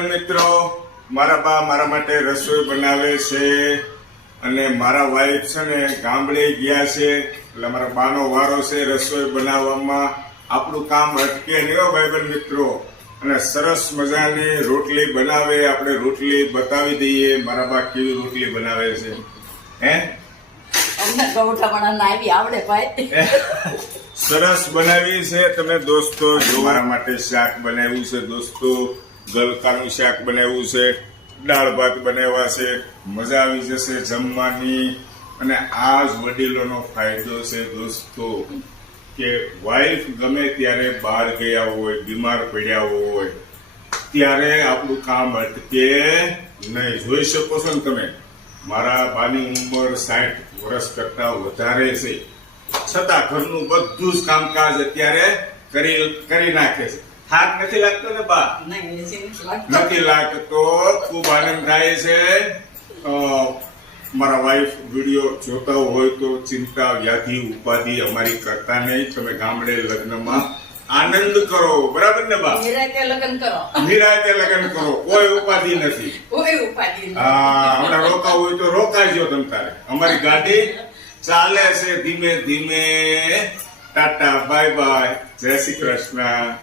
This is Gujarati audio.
બહેન મિત્રો, મારા બા મારા માટે રસોઈ બનાવે છે અને મારા વાઈફ છે ને ગામડે ગયા છે એટલે મારા બાનો વારો છે રસોઈ બનાવવામાં. આપણું કામ અટકે નહીં હો ભાઈ બહેન મિત્રો. અને સરસ મજાની રોટલી બનાવે, આપણે રોટલી બતાવી દઈએ મારા બા કેવી રોટલી બનાવે છે. હે અમને ગૌઠા બનાવતા આવી આવડે ભાઈ. સરસ બનાવી છે. તમે દોસ્તો જો મારા માટે શાક બનાવ્યું છે દોસ્તો, ગલકાનું શાક બનાવ્યું છે, દાળ ભાત બનાવ્યા છે. મજા આવી જશે જમવાની. અને આ જ વડીલોનો ફાયદો છે દોસ્તો કે વાઈફ ગમે ત્યારે બહાર ગયા હોય, બીમાર પડ્યા હોય ત્યારે આપણું કામ અટકે નહીં. જોઈ શકો છો ને તમે, મારા બાની ઉંમર 60 વર્ષ કરતા વધારે છે, છતાં ઘરનું બધું જ કામકાજ અત્યારે કરી નાખે છે. થાક નથી લાગતો ને બા? નથી લાગતો. ખૂબ આનંદ થાય છે. મારા વાઈફ વિડીયો જોતા હોય તો ચિંતા વ્યાધિ ઉપાધિ અમારી કરતા નહીં. તમે ગામડે લગ્નમાં આનંદ કરો, બરાબર ને બા? નિરાતે લગ્ન કરો, નિરાતે લગ્ન કરો, કોઈ ઉપાધિ નથી. કોઈ ઉપાધિ નહીં. હા, હમણાં રોકાવું હોય તો રોકાજો તમ તારે. અમારી ગાડી ચાલે છે ધીમે ધીમે. ટાટા, બાય બાય, જય શ્રી કૃષ્ણ.